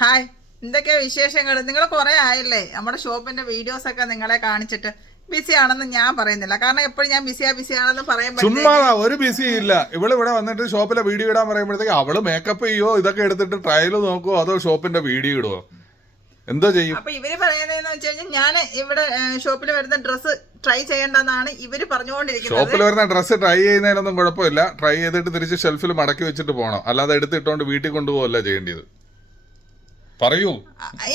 Hi, എന്തൊക്കെയാ വിശേഷങ്ങൾ? നിങ്ങൾ കുറേ ആയില്ലേ നമ്മുടെ ഷോപ്പിന്റെ വീഡിയോസ് ഒക്കെ നിങ്ങളെ കാണിച്ചിട്ട്. ബിസി ആണെന്ന് ഞാൻ പറയുന്നില്ല, കാരണം എപ്പോഴും ഞാൻ ബിസിയാണെന്ന് പറയുമ്പോൾ ചുമ്മാ ഒരു ബിസി ഇല്ല. ഇവിടെ വന്നിട്ട് ഷോപ്പിലെ വീഡിയോ ഇടാൻ പറയുമ്പോഴത്തേക്ക് അവള് മേക്കപ്പ് ചെയ്യോ, ഇതൊക്കെ എടുത്തിട്ട് ട്രയൽ നോക്കുവോ, അതോ ഷോപ്പിന്റെ വീഡിയോ ഇടുവോ, എന്തോ ചെയ്യും? അപ്പൊ ഇവര് പറയുന്നതെന്ന് വെച്ച് കഴിഞ്ഞാൽ ഞാൻ ഇവിടെ ഷോപ്പിൽ വരുന്ന ഡ്രസ്സ് ട്രൈ ചെയ്യേണ്ടെന്നാണ് ഇവര് പറഞ്ഞുകൊണ്ടിരിക്കുന്നത്. ഷോപ്പിൽ വരുന്ന ഡ്രസ്സ് ട്രൈ ചെയ്യുന്നതിനൊന്നും കുഴപ്പമില്ല. ട്രൈ ചെയ്തിട്ട് തിരിച്ച് ഷെൽഫിൽ മടക്കി വെച്ചിട്ട് പോകണം, അല്ലാതെ എടുത്തിട്ടോണ്ട് വീട്ടിൽ കൊണ്ടുപോകല്ല ചെയ്യേണ്ടത്. പറയൂ.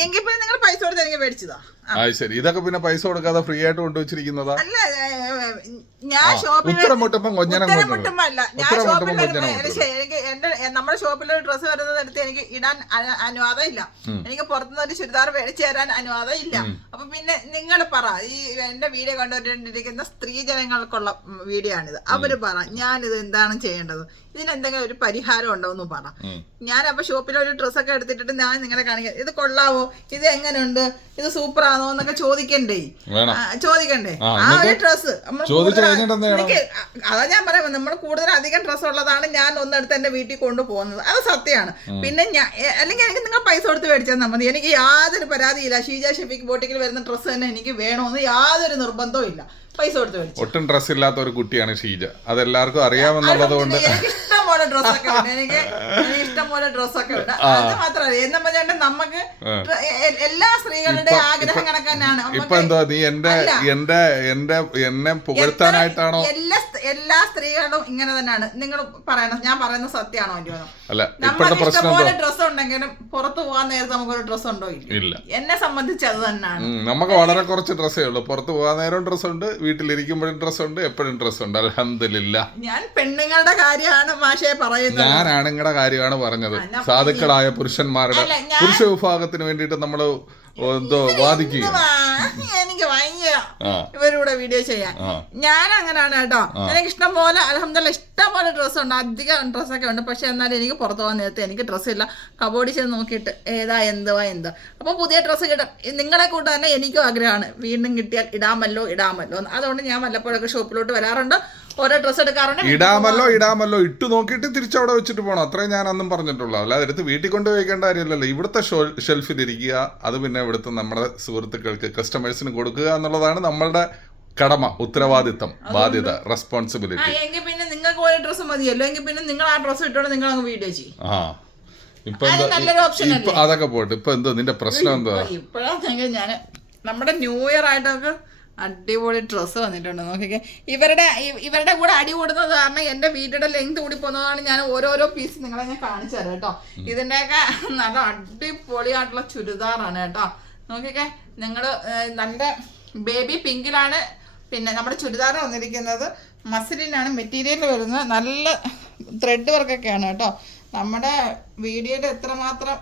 എങ്കിൽ പിന്നെ നിങ്ങൾ പൈസ കൊടുത്ത് എനിക്ക് മേടിച്ചതാ. ശരി, ഇതൊക്കെ പിന്നെ പൈസ കൊടുക്കാതെ ഫ്രീ ആയിട്ട് കൊണ്ടുവച്ചിരിക്കുന്നതാ. അല്ല, ഞാൻ ഷോപ്പിൽ എനിക്ക് എന്റെ നമ്മുടെ ഷോപ്പിൽ ഡ്രസ്സ് വരുന്നത് എടുത്ത് എനിക്ക് ഇടാൻ അനുവാദം ഇല്ല. എനിക്ക് പുറത്തുനിന്ന് ഒരു ചുരിദാർ മേടിച്ചു തരാൻ അനുവാദം ഇല്ല. അപ്പൊ പിന്നെ നിങ്ങൾ പറ, ഈ എന്റെ വീഡിയോ കണ്ടുകൊണ്ടിരിക്കുന്ന സ്ത്രീ ജനങ്ങൾക്കുള്ള വീഡിയോ ആണിത്. അവര് പറ, ഞാനിത് എന്താണ് ചെയ്യേണ്ടത്, ഇതിനെന്തെങ്കിലും ഒരു പരിഹാരം ഉണ്ടോ എന്ന് പറ. ഞാനപ്പോ ഷോപ്പിൽ ഒരു ഡ്രസ്സൊക്കെ എടുത്തിട്ട് ഞാൻ നിങ്ങളെ കാണിക്കാം, ഇത് കൊള്ളാവോ, ഇത് എങ്ങനെയുണ്ട്, ഇത് സൂപ്പർ ആണോ എന്നൊക്കെ ചോദിക്കണ്ടേ? ആ ഒരു ഡ്രസ്സ് അതാ ഞാൻ പറയാം, നമ്മൾ കൂടുതൽ അധികം ഡ്രസ്സ് ഉള്ളതാണ് ഞാൻ ഒന്നെടുത്ത് എന്റെ വീട്ടിൽ കൊണ്ടുപോകുന്നത്. അത് സത്യമാണ്. പിന്നെ ഞാൻ അല്ലെങ്കിൽ എനിക്ക് നിങ്ങൾ പൈസ കൊടുത്ത് മേടിച്ചാൽ മതി. എനിക്ക് യാതൊരു പരാതിയില്ല. ഷീജ ഷെഫീഖ് ബോട്ടിക്കിൽ വരുന്ന ഡ്രസ്സ് തന്നെ എനിക്ക് വേണമെന്ന് യാതൊരു നിർബന്ധവും ഇല്ല. പൈസ കൊടുത്ത് മേടിച്ചു. ഒട്ടും ഡ്രസ് ഇല്ലാത്ത ഒരു കുട്ടിയാണ് ഷീജ, അതെല്ലാവർക്കും അറിയാമെന്നുള്ളത് കൊണ്ട് ഇഷ്ടംപോലെ ഡ്രസ്സൊക്കെ ഉണ്ട്. എനിക്ക് ഇഷ്ടംപോലെ ഡ്രസ്സൊക്കെ ഉണ്ട്. അത് മാത്രമല്ല, എന്ന് പറഞ്ഞാൽ നമുക്ക് എല്ലാ സ്ത്രീകളുടെ ആഗ്രഹം കണക്കാനാണ്. ഇപ്പൊ എന്തോ നീ എന്നെ പുകഴ്ത്താനായിട്ടാണോ? എല്ലാ സ്ത്രീകളും ഇങ്ങനെ തന്നെയാണ്. നിങ്ങൾ പറയണം, ഞാൻ പറയുന്നത് സത്യമാണോ അല്ലയോ? അല്ല, നമുക്ക് ഇഷ്ടംപോലെ ഡ്രസ്സ് ഉണ്ടെങ്കിലും പുറത്തു പോകാൻ നേരത്തെ നമുക്കൊരു ഡ്രസ്സ് ഉണ്ടോ? ഇല്ല. എന്നെ സംബന്ധിച്ച് അത് തന്നെയാണ്. നമുക്ക് വളരെ കുറച്ച് ഡ്രസ്സേ ഉള്ളൂ. പുറത്ത് പോകാൻ നേരം ഡ്രസ്സ് ഉണ്ട്, വീട്ടിലിരിക്കുമ്പോഴും ഡ്രസ്സ് ഉണ്ട്, എപ്പോഴും ഡ്രസ്സ് ഉണ്ട്. അൽഹംദുലില്ലാ. ഞാൻ പെണ്ണുങ്ങളുടെ കാര്യമാണ് മാഷേ പറയുന്നത്. ഞാൻ ആണുങ്ങളുടെ കാര്യമാണ് പറഞ്ഞത്. സാധുക്കളായ പുരുഷന്മാരുടെ പുരുഷ വിഭാഗത്തിന് വേണ്ടിയിട്ട് നമ്മള് എന്തോ വാദിക്കുക. എനിക്ക് ഭയങ്കര ഇവരൂടെ വീഡിയോ ചെയ്യാൻ. ഞാൻ അങ്ങനെയാണ് കേട്ടോ. എനിക്ക് ഇഷ്ടം പോലെ അൽഹംദുലില്ലാ ഇഷ്ടം പോലെ ഡ്രസ്സുണ്ട്, അധികം ഡ്രസ്സൊക്കെ ഉണ്ട്. പക്ഷെ എന്നാലും എനിക്ക് പുറത്തു പോകാൻ നേരത്തെ എനിക്ക് ഡ്രസ്സില്ല. കബോർഡിൽ ചെന്ന് നോക്കിയിട്ട് ഏതാ എന്താ അപ്പൊ പുതിയ ഡ്രസ്സ് കിട്ടും. നിങ്ങളെ കൂട്ട് തന്നെ എനിക്കും ആഗ്രഹമാണ്, വീണ്ടും കിട്ടിയാൽ ഇടാമല്ലോ എന്ന്. അതുകൊണ്ട് ഞാൻ വല്ലപ്പോഴൊക്കെ ഷോപ്പിലോട്ട് വരാറുണ്ട്, ഓരോ ഡ്രസ്സ് എടുക്കാറുണ്ട്. ഇടാമല്ലോ ഇട്ട് നോക്കിയിട്ട് തിരിച്ചവിടെ വെച്ചിട്ട് പോകണം, അത്രയും ഞാൻ അന്നും പറഞ്ഞിട്ടുള്ളൂ. അല്ലാതെ എടുത്ത് വീട്ടിൽ കൊണ്ട് വയ്ക്കേണ്ട കാര്യമല്ലല്ലോ. ഇവിടുത്തെ ഷെൽഫിൽ ഇരിക്കുക, അത് പിന്നെ ഇവിടുത്തെ നമ്മുടെ സുഹൃത്തുക്കൾക്ക് കസ്റ്റമേഴ്സിന് കൊടുക്കുക എന്നുള്ളതാണ് നമ്മളുടെ കടമ, ഉത്തരവാദിത്തം, ബാധ്യത, റെസ്പോൺസിബിലിറ്റി. എങ്കിൽ പിന്നെ നിങ്ങൾക്ക് ഒരു ഡ്രസ്സ് മതിയല്ലോ, എങ്കിൽ പിന്നെ നിങ്ങൾ ആ ഡ്രസ്സ് ഇട്ടോണ്ട് നിങ്ങൾ അങ്ങ് വീഡിയോ ചെയ്യും. ഇപ്പൊ അതൊക്കെ പോയിട്ട് ഇപ്പൊ എന്തോ നിന്റെ പ്രശ്നം എന്തോ? ഇപ്പോഴാണെങ്കിൽ ഞാൻ നമ്മുടെ ന്യൂ ഇയർ ആയിട്ടൊക്കെ അടിപൊളി ഡ്രസ്സ് വന്നിട്ടുണ്ട്. നോക്കിക്കേ, ഇവരുടെ കൂടെ അടി കൂടുന്നത് കാരണം എന്റെ വീഡിയോയുടെ ലെങ്ത് കൂടി പോകുന്നതാണ്. ഞാൻ ഓരോരോ പീസ് നിങ്ങളെ ഞാൻ കാണിച്ചു തരാം കേട്ടോ. ഇതിന്റെയൊക്കെ നല്ല അടിപൊളിയായിട്ടുള്ള ചുരിദാറാണ് കേട്ടോ. നോക്കിക്കേ, നിങ്ങള് നല്ല ബേബി പിങ്കിലാണ്. പിന്നെ നമ്മുടെ ചുരിദാർ വന്നിരിക്കുന്നത് മസ്ലിനാണ് മെറ്റീരിയൽ വരുന്നത്. നല്ല ത്രെഡ് വർക്കൊക്കെയാണ് കേട്ടോ. നമ്മുടെ വീഡിയോയിൽ എത്രമാത്രം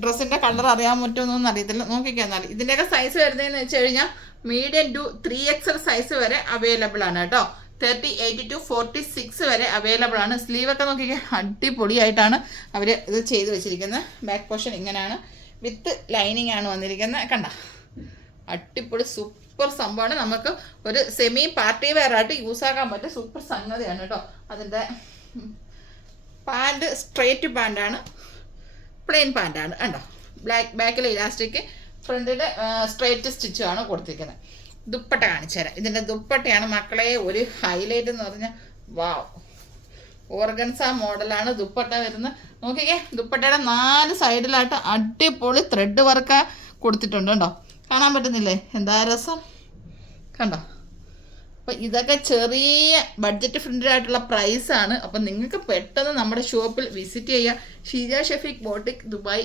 ഡ്രസ്സിന്റെ കളർ അറിയാൻ പറ്റുമെന്നൊന്നും അറിയത്തില്ല. നോക്കിക്കാൽ ഇതിന്റെയൊക്കെ സൈസ് വരുന്നതെന്ന് വെച്ച് കഴിഞ്ഞാൽ മീഡിയം ടു 3XL സൈസ് വരെ അവൈലബിൾ ആണ് കേട്ടോ. 38 to 46 വരെ അവൈലബിൾ ആണ്. സ്ലീവ് ഒക്കെ നോക്കിക്കാൻ അടിപൊളിയായിട്ടാണ് അവർ ഇത് ചെയ്ത് വെച്ചിരിക്കുന്നത്. ബാക്ക് പോർഷൻ ഇങ്ങനെയാണ്, വിത്ത് ലൈനിങ് ആണ് വന്നിരിക്കുന്നത്. കണ്ട, അടിപൊളി സൂപ്പർ സംഭവമാണ്. നമുക്ക് ഒരു സെമി പാർട്ടി വെയർ ആയിട്ട് യൂസ് ആക്കാൻ പറ്റിയ സൂപ്പർ സംഗതിയാണ് കേട്ടോ. അതിൻ്റെ പാൻറ് സ്ട്രെയിറ്റ് പാൻറ്റാണ്, പ്ലെയിൻ പാൻറ്റാണ് കണ്ടോ. ബാക്കിൽ ഇലാസ്റ്റിക്, ഫ്രണ്ടിൽ സ്ട്രെയിറ്റ് സ്റ്റിച്ചാണ് കൊടുത്തിരിക്കുന്നത്. ദുപ്പട്ട കാണിച്ചു തരാം. ഇതിൻ്റെ ദുപ്പട്ടയാണ് മക്കളെ ഒരു ഹൈലൈറ്റ് എന്ന് പറഞ്ഞാൽ, വാവ്, ഓർഗൻസ മോഡലാണ് ദുപ്പട്ട വരുന്നത്. നോക്കിക്കേ, ദുപ്പട്ടയുടെ 4 സൈഡിലായിട്ട് അടിപൊളി ത്രെഡ് വർക്ക് കൊടുത്തിട്ടുണ്ട് കേട്ടോ. കാണാൻ പറ്റുന്നില്ലേ? എന്താ രസം കണ്ടോ. അപ്പം ഇതൊക്കെ ചെറിയ ബഡ്ജറ്റ് ഫ്രണ്ട്ലി ആയിട്ടുള്ള പ്രൈസാണ്. അപ്പം നിങ്ങൾക്ക് പെട്ടെന്ന് നമ്മുടെ ഷോപ്പിൽ വിസിറ്റ് ചെയ്യുക. ഷീജ ഷെഫീഖ് ബോട്ടിക്, ദുബായ്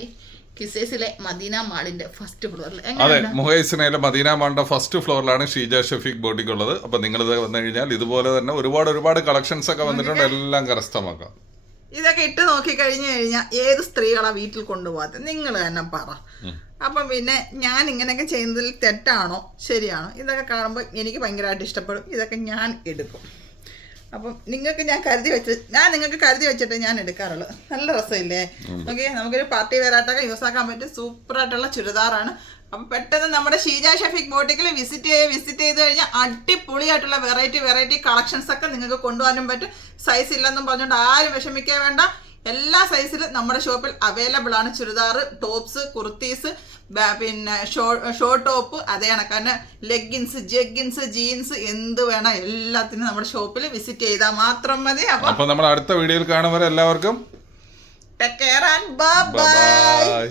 കിസേസിലെ മദീന മാളിന്റെ ഫസ്റ്റ് ഫ്ലോറിൽ. അതെ, മുഹൈസിനയിലെ മദീന മാളിന്റെ ഫസ്റ്റ് ഫ്ലോറിലാണ് ഷീജ ഷെഫീഖ് ബോട്ടിക് ഉള്ളത്. അപ്പം നിങ്ങളിത് വന്നു കഴിഞ്ഞാൽ ഇതുപോലെ തന്നെ ഒരുപാട് കളക്ഷൻസ് ഒക്കെ വന്നിട്ടുണ്ട്, എല്ലാം കരസ്ഥമാക്കാം. ഇതൊക്കെ ഇട്ട് നോക്കി കഴിഞ്ഞു കഴിഞ്ഞാൽ ഏത് സ്ത്രീകളാ വീട്ടിൽ കൊണ്ടുപോകാത്ത, നിങ്ങൾ തന്നെ പറ. അപ്പം പിന്നെ ഞാൻ ഇങ്ങനെയൊക്കെ ചെയ്യുന്നതിൽ തെറ്റാണോ ശരിയാണോ? ഇതൊക്കെ കാണുമ്പോൾ എനിക്ക് ഭയങ്കരമായിട്ട് ഇഷ്ടപ്പെടും. ഇതൊക്കെ ഞാൻ എടുക്കും. അപ്പം നിങ്ങൾക്ക് നിങ്ങൾക്ക് കരുതി വെച്ചിട്ട് ഞാൻ എടുക്കാറുള്ളൂ. നല്ല രസമില്ലേ? ഓക്കെ, നമുക്കൊരു പാർട്ടി വെയറായിട്ടൊക്കെ യൂസ് ആക്കാൻ പറ്റും. സൂപ്പറായിട്ടുള്ള ചുരിദാറാണ്. അപ്പം പെട്ടെന്ന് നമ്മുടെ ഷീജ ഷെഫീഖ് ബോട്ടിക്കിൽ വിസിറ്റ് ചെയ്ത് കഴിഞ്ഞാൽ അടിപൊളിയായിട്ടുള്ള വെറൈറ്റി കളക്ഷൻസ് ഒക്കെ നിങ്ങൾക്ക് കൊണ്ടുപോകാനും പറ്റും. സൈസ് ഇല്ലെന്നും പറഞ്ഞുകൊണ്ട് ആരും വിഷമിക്കാൻ വേണ്ട. എല്ലാ സൈസിലും നമ്മുടെ ഷോപ്പിൽ അവൈലബിൾ ആണ്. ചുരിദാർ, ടോപ്സ്, കുർത്തീസ്, പിന്നെ ഷോർട്ട് ടോപ്പ്, അതേ കണക്കാണ് ലെഗിൻസ്, ജഗ്ഗിൻസ്, ജീൻസ്, എന്ത് വേണം എല്ലാത്തിനും നമ്മുടെ ഷോപ്പിൽ വിസിറ്റ് ചെയ്താൽ മാത്രം മതി. അപ്പൊ നമ്മൾ അടുത്ത വീഡിയോയിൽ കാണുമ്പോൾ എല്ലാവർക്കും take care and bye bye.